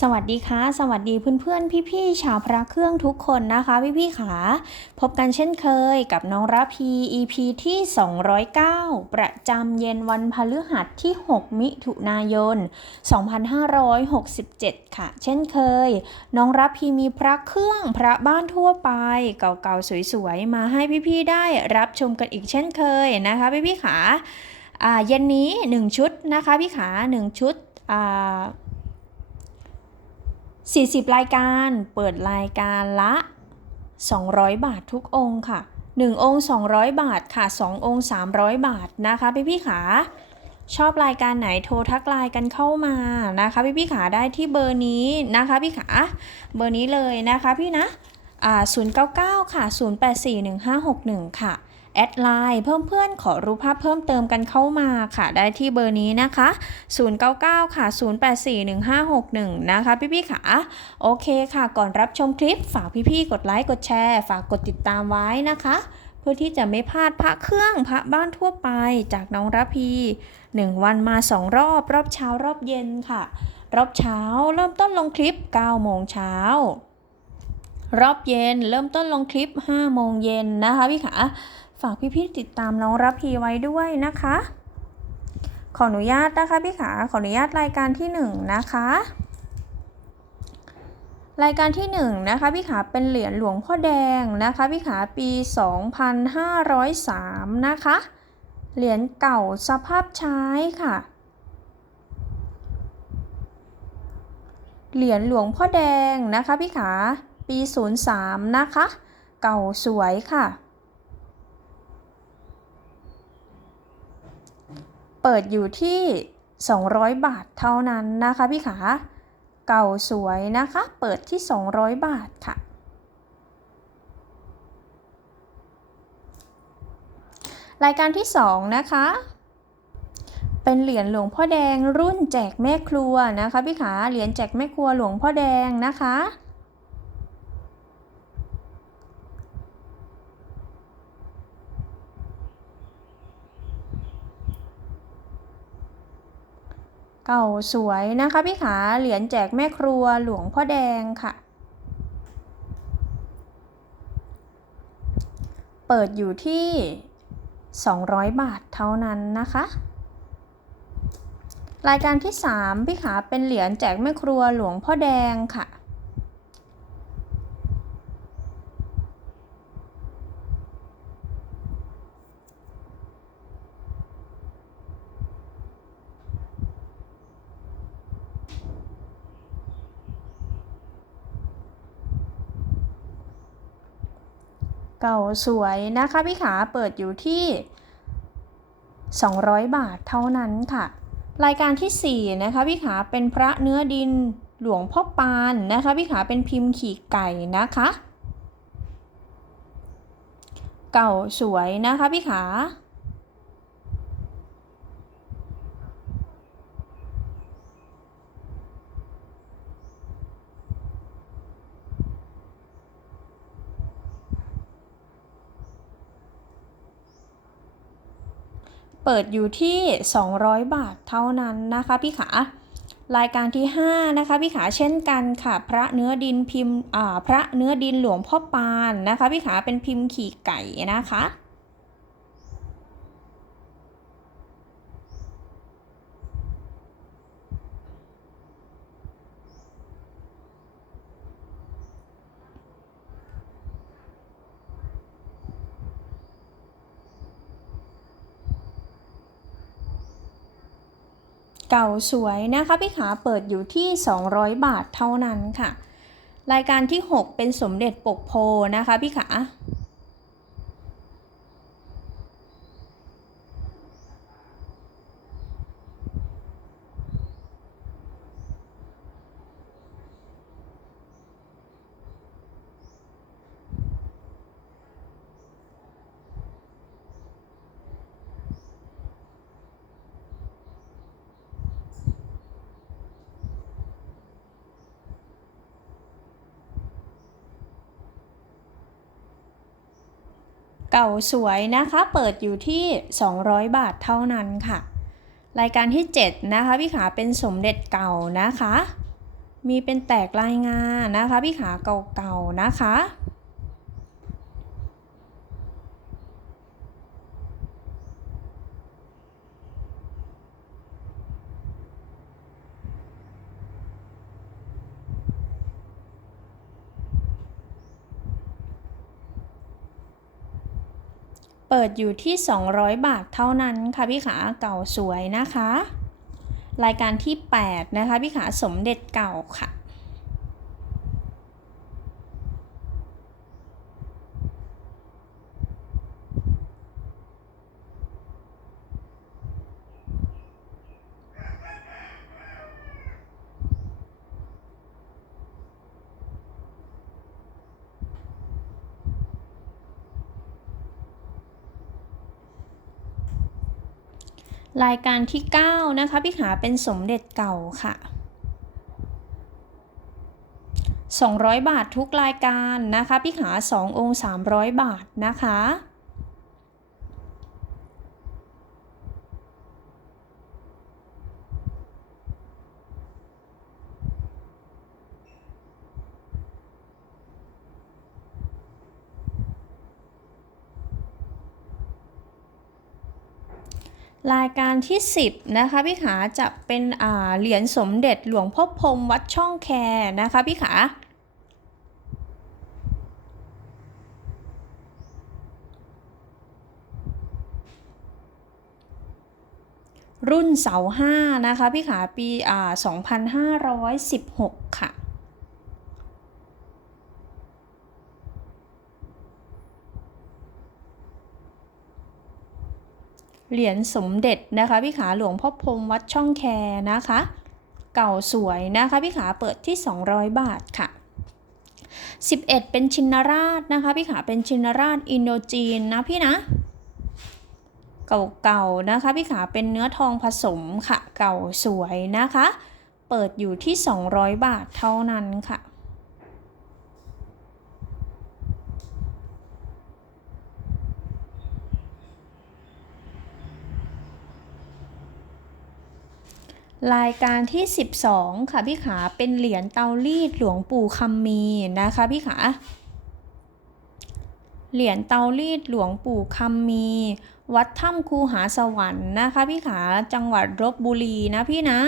สวัสดีค่ะ สวัสดีเพื่อนๆ พี่ๆ ชาวพระเครื่องทุกคนนะคะ พี่ๆขาพบกันเช่นเคยกับน้องระพี EP ที่ 209 ประจำเย็นวันพฤหัสที่ 6 มิถุนายน 2567 ค่ะ เช่นเคย น้องระพีมีพระเครื่องพระบ้านทั่วไป เก่าๆ สวยๆ มาให้พี่ๆ ได้รับชมกันอีกเช่นเคยนะคะพี่ๆขาอ่าเย็นนี้ 1 ชุดนะคะพี่ขา 1 ชุดอ่า 40 รายการเปิดรายการละ 200 บาททุกองค์ค่ะ 1 องค์ 200 บาทค่ะ 2 องค์ 300 บาทนะคะพี่พี่ขาชอบรายการไหนโทรทักไลน์กันเข้ามานะคะ พี่พี่ขาได้ที่เบอร์นี้นะคะพี่ขาเบอร์นี้เลยนะคะพี่นะอ่า099 ค่ะ 084151 ค่ะ แอดไลน์เพิ่มเพื่อนขอรูปภาพเพิ่มเติมกันเข้ามาค่ะ ได้ที่เบอร์นี้นะคะ 099 ค่ะ 084151นะคะพี่ๆขาโอเคค่ะ ก่อนรับชมคลิปฝากพี่ๆกดไลค์กดแชร์ ฝากกดติดตามไว้นะคะ เพื่อที่จะไม่พลาดพระเครื่องพระบ้านทั่วไปจากน้องระพี 1 วันมา 2 รอบ รอบเช้ารอบเย็นค่ะ รอบเช้าเริ่มต้นลงคลิป9โมงเช้ารอบเย็นเริ่มต้นลงคลิป5โมงเย็นนะคะพี่ขา ฝากพี่ๆติดตามน้องรับพีไว้ด้วยนะคะ ขออนุญาตนะคะพี่ขาขออนุญาตรายการที่ 1 นะคะ รายการที่1นะคะพี่ขาเป็นเหรียญหลวงพ่อแดงนะคะพี่ขาปี 2503 นะคะ เหรียญเก่าสภาพใช้ค่ะเหรียญหลวงพ่อแดงนะคะพี่ขา ปี 03 นะคะ เก่าสวยค่ะ เปิดอยู่ที่ 200 บาทเท่านั้นนะคะพี่ขา เก่าสวยนะคะ เปิดที่ 200 บาทค่ะ รายการที่ 2 นะคะ เป็นเหรียญหลวงพ่อแดงรุ่นแจกแม่ครัวนะคะพี่ขา เหรียญแจกแม่ครัวหลวงพ่อแดงนะคะ เก่าสวยนะคะพี่ขาเหรียญแจกแม่ครัวหลวงพ่อแดงค่ะ เปิดอยู่ที่ 200 บาทเท่านั้นนะคะ รายการที่ 3 พี่ขาเป็นเหรียญแจกแม่ครัวหลวงพ่อแดงค่ะ เก่าสวยนะคะพี่ขาเปิดอยู่ที่ 200 บาทเท่านั้นค่ะ รายการที่ 4 นะคะพี่ขาเป็นพระเนื้อดินหลวงพ่อปานนะคะพี่ขาเป็นพิมพ์ขี่ไก่นะคะ เก่าสวยนะคะพี่ขา เปิดอยู่ที่ 200 บาทเท่านั้นนะคะพี่ขารายการที่ 5 นะคะพี่ขาเช่นกันค่ะ พระเนื้อดินพิมพ์อ่าพระเนื้อดินหลวงพ่อปานนะคะพี่ขาเป็นพิมพ์ขี่ไก่นะคะ เก่าสวยนะคะพี่ขาเปิดอยู่ที่ 200 บาทเท่านั้นค่ะ รายการที่ 6 เป็นสมเด็จปกโพนะคะพี่ขา เก่าสวยนะคะ เปิดอยู่ที่ 200 บาทเท่านั้นค่ะ รายการที่ 7 นะคะ พี่ขาเป็นสมเด็จเก่านะคะ มีเป็นแตกลายงานนะคะ พี่ขาเก่าๆนะคะ เปิดอยู่ที่ 200 บาทเท่านั้นค่ะพี่ขาเก่าสวยนะคะ รายการที่ 8 นะคะพี่ขาสมเด็จเก่าค่ะ รายการที่ 9 นะคะ พี่ขาเป็นสมเด็จเก่าค่ะ 200 บาททุกรายการนะคะ พี่ขา2องค์300 บาทนะคะ รายการที่ 10 นะคะพี่ขาจะเป็นเหรียญสมเด็จหลวงพ่อพรมวัดช่องแคนะคะพี่ขารุ่นเสาห้านะคะพี่ขาปีอ่า2516 ค่ะ เหรียญสมเด็จนะคะพี่ขาหลวงพ่อพรมวัดช่องแคนะคะ เก่าสวยนะคะพี่ขาเปิดที่ 200 บาทค่ะ 11 เป็นชินราชนะคะพี่ขาเป็นชินราชอินโดจีนนะพี่นะเก่าๆนะคะพี่ขาเป็นเนื้อทองผสมค่ะเก่าสวยนะคะ เปิดอยู่ที่ 200 บาทเท่านั้นค่ะ รายการที่ 12 ค่ะพี่ขาเป็นเหรียญเตารีดหลวงปู่คำมีนะคะพี่ขาเหรียญเตารีดหลวงปู่คำมี วัดถ้ำคูหาสวรรค์นะคะพี่ขาจังหวัดลบบุรีนะพี่นะ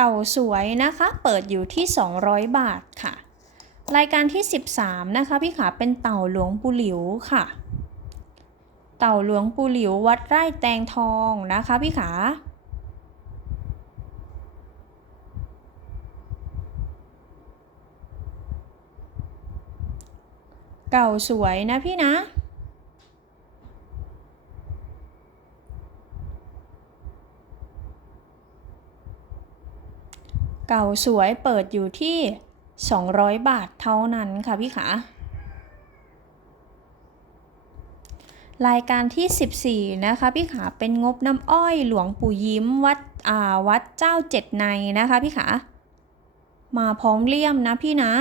เก่าสวยนะคะ เปิดอยู่ที่ 200 บาทค่ะ รายการที่ 13 นะคะ พี่ขาเป็นเต่าหลวงปู่หลิวค่ะ เต่าหลวงปู่หลิววัดไร่แตงทองนะคะ พี่ขาเก่าสวยนะพี่นะ เก่าสวยเปิดอยู่ที่ 200 บาทเท่านั้นค่ะพี่ขารายการที่ 14 นะคะพี่ขาเป็นงบน้ำอ้อยหลวงปู่ยิ้มวัดอ่าวัดเจ้าเจ็ดในนะคะพี่ขามาพร้อมเลี่ยมนะพี่นะ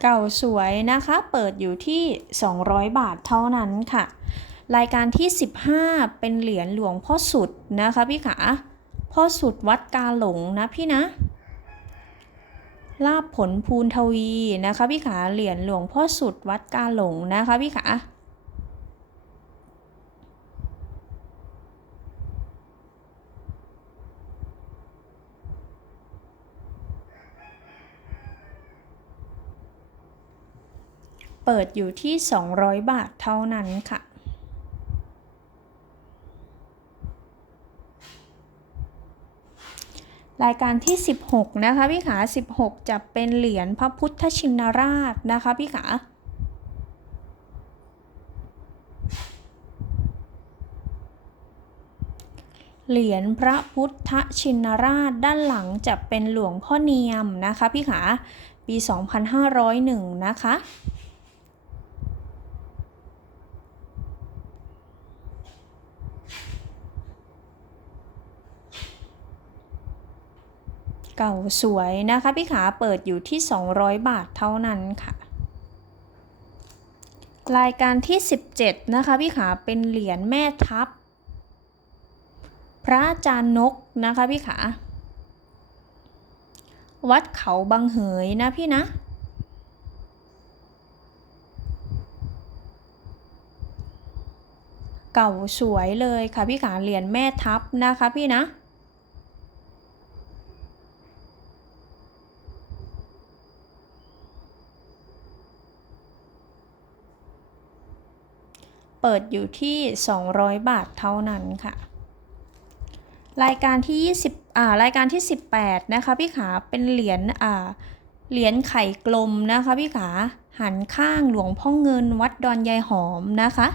เก่าสวยนะคะ เปิดอยู่ที่ 200 บาทเท่านั้นค่ะ รายการที่ 15 เป็นเหรียญหลวงพ่อสุดนะคะพี่ขาพ่อสุดวัดกาหลงนะพี่นะลาบผลภูนทวีนะคะพี่ขาเหรียญหลวงพ่อสุดวัดกาหลงนะคะพี่ขา ปิดอยู่ที่ 200 บาทเท่านั้นค่ะ รายการที่ 16 นะคะพี่ขา 16 จะเป็นเหรียญพระพุทธชินราชนะคะพี่ขาเหรียญพระพุทธชินราชด้านหลังจะเป็นหลวงพ่อเนียมนะคะพี่ขา ปี 2501 นะคะ เก่าสวยนะคะพี่ขาเปิดอยู่ที่ 200 บาทเท่านั้นค่ะ รายการที่ 17 นะคะพี่ขาเป็นเหรียญแม่ทัพ พระอาจารย์นกนะคะพี่ขาวัดเขาบางเหยนะพี่นะ เก่าสวยเลยค่ะพี่ขาเหรียญแม่ทัพนะคะพี่นะ เปิดอยู่ที่ 200 บาทเท่านั้นค่ะ รายการที่ 20อ่ารายการที่ 18 นะคะพี่ขาเป็นเหรียญอ่าเหรียญไข่กลมนะคะพี่ขาหันข้างหลวงพ่อเงินวัดดอนยายหอมนะคะ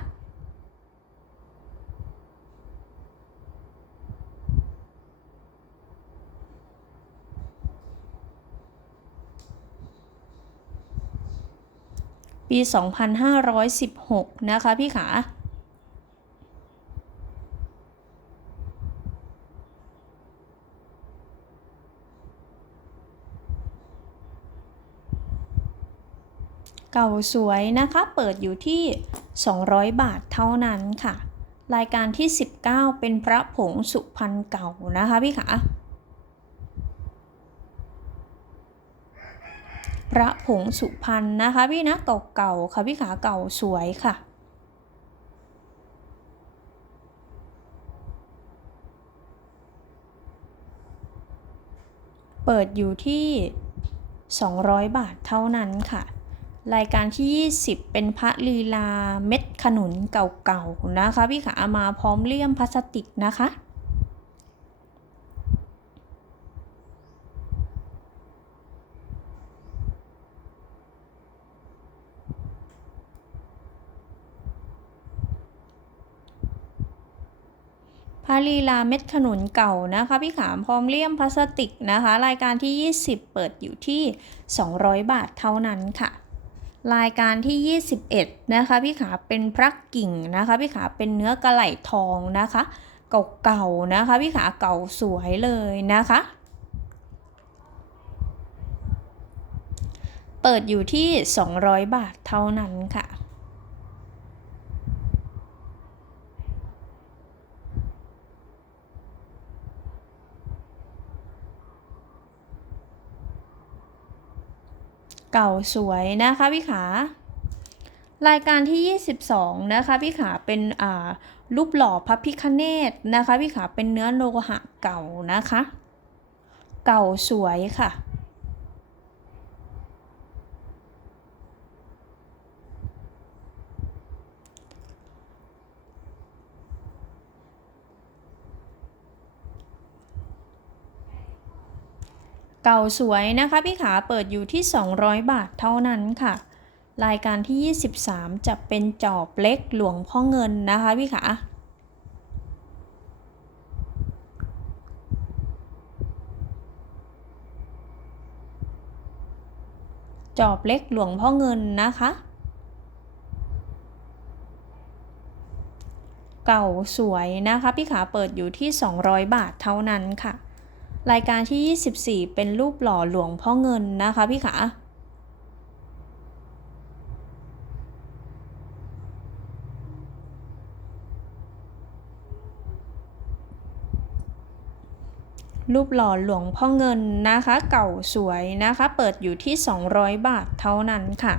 ปี 2516 นะคะพี่ขาเก่าสวยนะคะ เปิดอยู่ที่ 200 บาทเท่านั้นค่ะ รายการที่ 19 เป็นพระผงสุพรรณเก่านะคะพี่ขา พระผงสุพรรณนะคะ พี่นะเก่าๆค่ะพี่ขาเก่าสวยค่ะ เปิดอยู่ที่ 200 บาทเท่านั้นค่ะ รายการที่ 20 เป็นพระลีลาเม็ดขนุนเก่าๆนะคะ พี่ขาเอามาพร้อมเลี่ยมพลาสติกนะคะ ลีลาเม็ดขนุนเก่านะคะพี่ขามพร้อมเลี่ยมพลาสติกนะคะ รายการที่ 20 เปิดอยู่ที่ 200 บาทเท่านั้นค่ะ รายการที่ 21 นะคะพี่ขาเป็นพระกิ่งนะคะพี่ขาเป็นเนื้อกระไหล่ทองนะคะ เก่าๆนะคะพี่ขาเก่าสวยเลยนะคะเปิดอยู่ที่ 200 บาทเท่านั้นค่ะ เก่าสวยนะคะพี่ขารายการที่ 22 นะคะพี่ขาเป็นอ่ารูปหล่อพระพิคเนตนะคะพี่ขาเป็นเนื้อโลหะเก่านะคะ เก่าสวยค่ะ เก่าสวยนะคะพี่ขาเปิดอยู่ที่ 200 บาทเท่านั้นค่ะ รายการที่ 23 จะเป็นจอบเล็กหลวงพ่อเงินนะคะพี่ขาจอบเล็กหลวงพ่อเงินนะคะ เก่าสวยนะคะพี่ขาเปิดอยู่ที่ 200 บาทเท่านั้นค่ะ รายการที่ 24 เป็นรูปหล่อหลวงพ่อเงินนะคะพี่ขารูปหล่อหลวงพ่อเงินนะคะ เก่าสวยนะคะ เปิดอยู่ที่ 200 บาทเท่านั้นค่ะ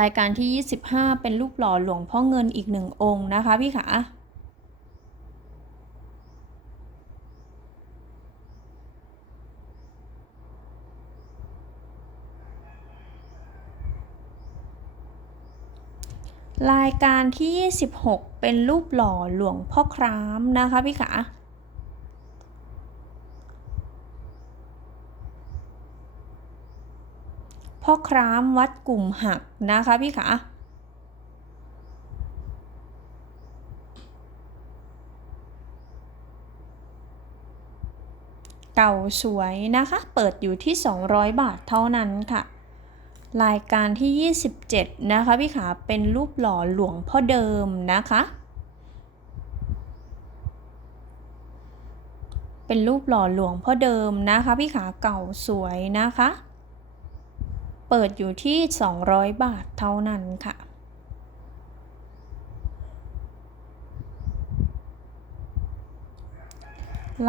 รายการที่ 25 เป็นรูปหล่อหลวงพ่อเงินอีกหนึ่งองค์นะคะพี่ขา รายการที่ 26 เป็นรูปหล่อหลวงพ่อครามนะคะพี่ขาพ่อครามวัดกลุ่มหักนะคะพี่ขาเก่าสวยนะคะ เปิดอยู่ที่ 200 บาทเท่านั้นค่ะ รายการที่ 27 นะคะพี่ขาเป็นรูปหล่อหลวงพ่อเดิมนะคะ เป็นรูปหล่อหลวงพ่อเดิมนะคะพี่ขาเก่าสวยนะคะ เปิดอยู่ที่ 200 บาทเท่านั้นค่ะ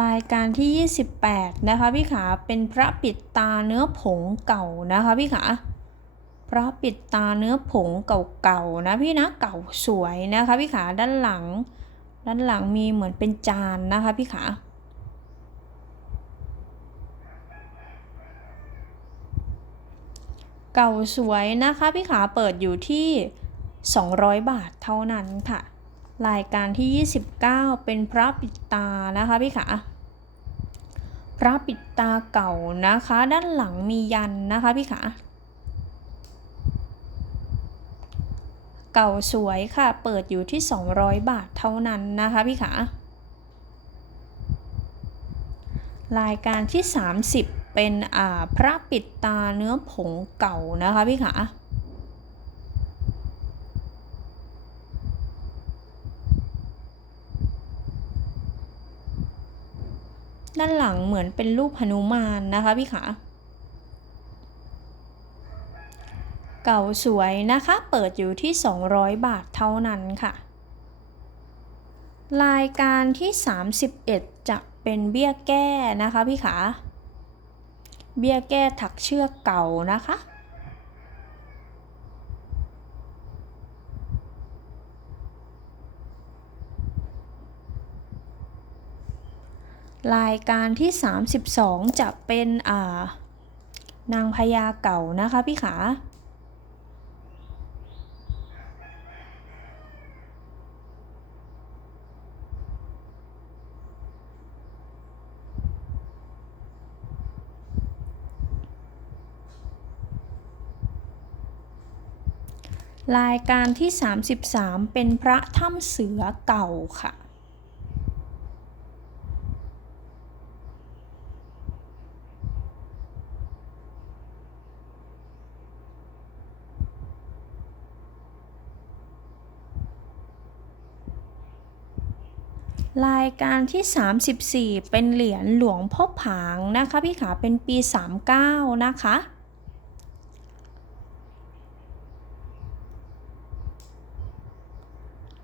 รายการที่ 28 นะคะพี่ขาเป็นพระปิดตาเนื้อผงเก่านะคะพี่ขา พระปิดตาเนื้อผงเก่าๆนะพี่นะเก่าสวยนะคะพี่ขาด้านหลัง ด้านหลังมีเหมือนเป็นจานนะคะพี่ขาเก่าสวยนะคะพี่ขาเปิดอยู่ที่ 200 บาทเท่านั้นค่ะ รายการที่ 29 เป็นพระปิดตานะคะพี่ขาพระปิดตาเก่านะคะ ด้านหลังมียันนะคะพี่ขา เก่าสวยค่ะ เปิดอยู่ที่ 200 บาทเท่านั้นนะคะพี่ขารายการที่ 30 เป็นอ่าพระปิดตาเนื้อผงเก่านะคะพี่ขาด้านหลังเหมือนเป็นรูปหนุมานนะคะพี่ขา เก่าสวยนะคะ เปิดอยู่ที่ 200 บาทเท่านั้นค่ะ รายการที่ 31 จะเป็นเบี้ยแก้นะคะพี่ขา เบี้ยแก้ถักเชือกเก่านะคะรายการที่ 32 จะเป็นอ่านางพญาเก่านะคะพี่ขา รายการที่ 33 เป็นพระถ้ำเสือเก่าค่ะ รายการที่ 34 เป็นเหรียญหลวงพ่อผางนะคะพี่ขาเป็นปี 39 นะคะ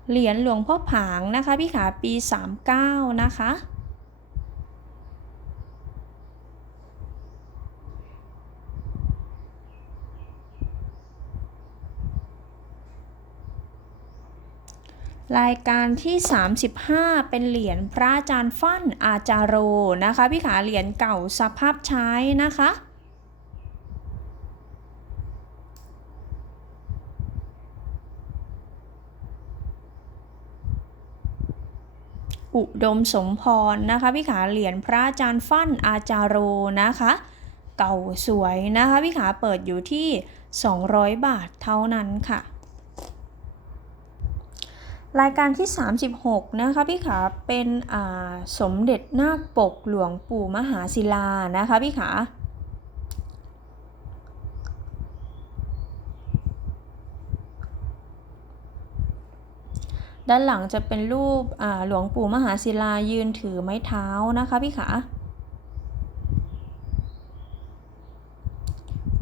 เหรียญหลวงพ่อผางนะคะพี่ขาปี 39 นะคะรายการที่ 35 เป็นเหรียญพระอาจารย์ฟั่นอาจารโรนะคะพี่ขาเหรียญเก่าสภาพใช้นะคะ อุดมสมพรนะคะพี่ขาเหรียญพระอาจารย์ฟั่นอาจารโรนะคะ เก่าสวยนะคะพี่ขาเปิดอยู่ที่ 200 บาทเท่านั้นค่ะ รายการที่ 36 นะคะพี่ขาเป็นอ่าสมเด็จนาคปกหลวงปู่มหาศิลานะคะพี่ขา ด้านหลังจะเป็นรูปหลวงปู่มหาศิลายืนถือไม้เท้านะคะพี่ขา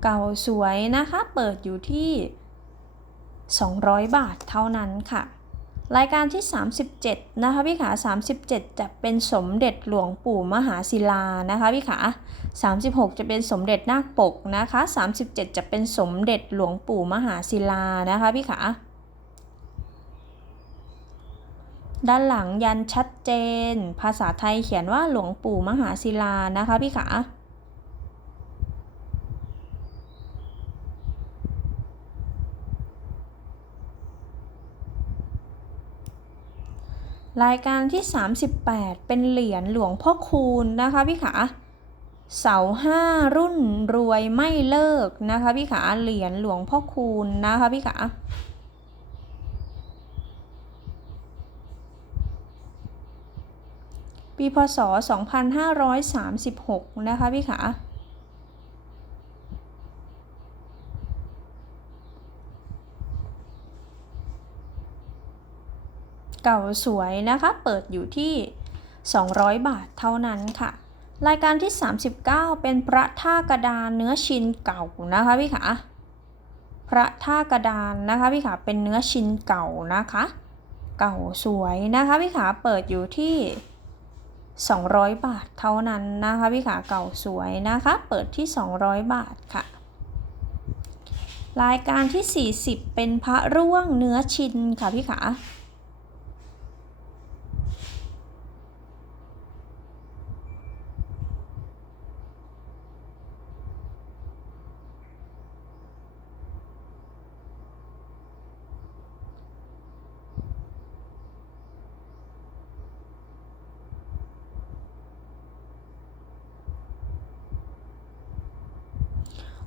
เก่าสวยนะคะ เปิดอยู่ที่ 200 บาทเท่านั้นค่ะ รายการที่ 37 นะคะพี่ขา 37 จะเป็นสมเด็จหลวงปู่มหาศิลานะคะพี่ขา 36 จะเป็นสมเด็จนาคปกนะคะ 37 จะเป็นสมเด็จหลวงปู่มหาศิลานะคะพี่ขา ด้านหลังยันชัดเจน ภาษาไทยเขียนว่าหลวงปู่มหาศิลานะคะพี่ขารายการที่ 38 เป็นเหรียญหลวงพ่อคูณนะคะพี่ขาเสาห้ารุ่นรวยไม่เลิกนะคะพี่ขาเหรียญหลวงพ่อคูณนะคะพี่ขา ปีพศ 2536 นะคะพี่ขาเก่าสวยนะคะ เปิดอยู่ที่ 200 บาทเท่านั้นค่ะ รายการที่ 39 เป็นพระท่ากระดานเนื้อชินเก่านะคะพี่ขาพระท่ากระดานนะคะพี่ขาเป็นเนื้อชินเก่านะคะ เก่าสวยนะคะพี่ขาเปิดอยู่ที่ 200 บาทเท่านั้นนะคะพี่ขาเก่าสวยนะคะ เปิดที่ 200 บาทค่ะ รายการที่ 40 เป็นพระร่วงเนื้อชินค่ะพี่ขา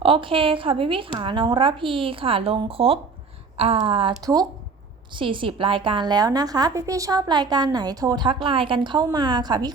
โอเคค่ะพี่พี่ขาน้องระพีค่ะลงครบทุก 40 รายการแล้วนะคะ พี่พี่ชอบรายการไหนโทรทักไลน์กันเข้ามาค่ะพี่ขา